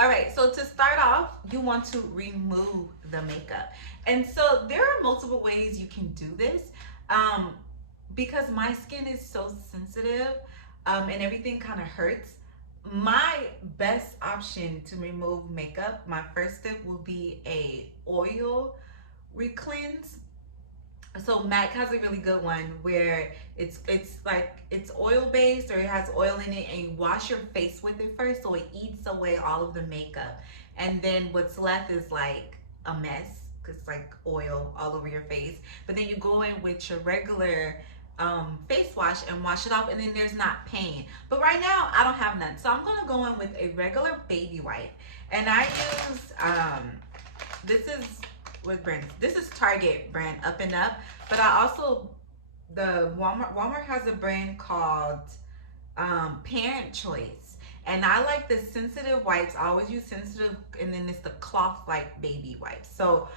All right, so to start off, you want to remove the makeup. And so there are multiple ways you can do this. Um, because my skin is so sensitive, and everything kind of hurts. My best option to remove makeup, my first step will be a oil re-cleanse. So MAC has a really good one where it's like it's oil based, or it has oil in it, and you wash your face with it first so it eats away all of the makeup. And then what's left is like a mess because it's like oil all over your face. But then you go in with your regular face wash and wash it off, and then there's not pain. But right now I don't have none, so I'm gonna go in with a regular baby wipe. And I use this is what brand? This is Target brand, Up and Up. But I also, the Walmart has a brand called Parent Choice. And I like the sensitive wipes. I always use sensitive, and then it's the cloth like baby wipes. So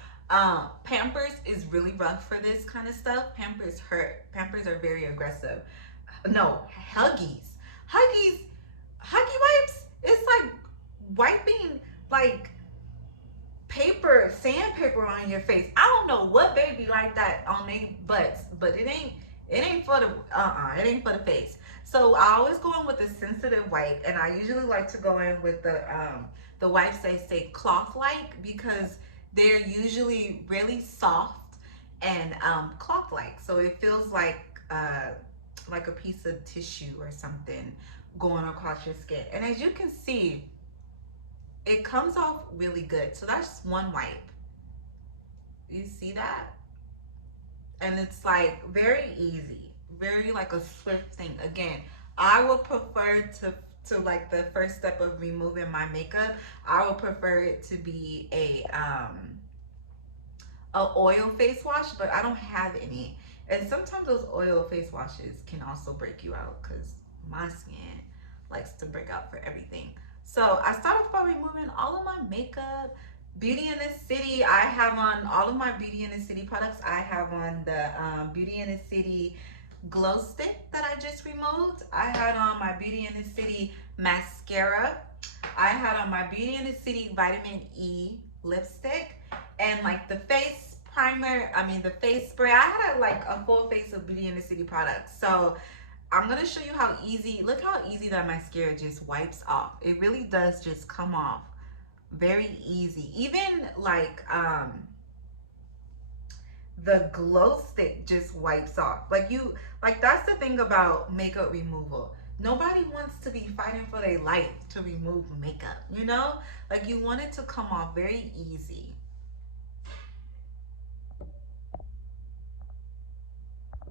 Pampers is really rough for this kind of stuff. Pampers hurt. Pampers are very aggressive. No, Huggies. Huggies, Huggy wipes, it's like wiping like sandpaper on your face. I don't know what baby like that on their butts, but it ain't for the it ain't for the face. So I always go in with a sensitive wipe, and I usually like to go in with the wipes they say cloth like, because they're usually really soft and cloth like. So it feels like a piece of tissue or something going across your skin. And as you can see, it comes off really good. So that's one wipe. You see that? And it's like very easy, very like a swift thing. Again, I would prefer to like the first step of removing my makeup, I would prefer it to be a oil face wash, but I don't have any. And sometimes those oil face washes can also break you out, because my skin likes to break out for everything. So I start off by removing all of my makeup. Beauty in the City, I have on all of my Beauty in the City products. I have on the Beauty in the City glow stick that I just removed. I had on my Beauty in the City mascara. I had on my Beauty in the City Vitamin E lipstick, and like the face primer, the face spray. I had like a full face of Beauty in the City products. So I'm gonna show you how easy, look how easy that mascara just wipes off. It really does just come off very easy. Even like the glow stick just wipes off. Like that's the thing about makeup removal. Nobody wants to be fighting for their life to remove makeup, you know? Like you want it to come off very easy.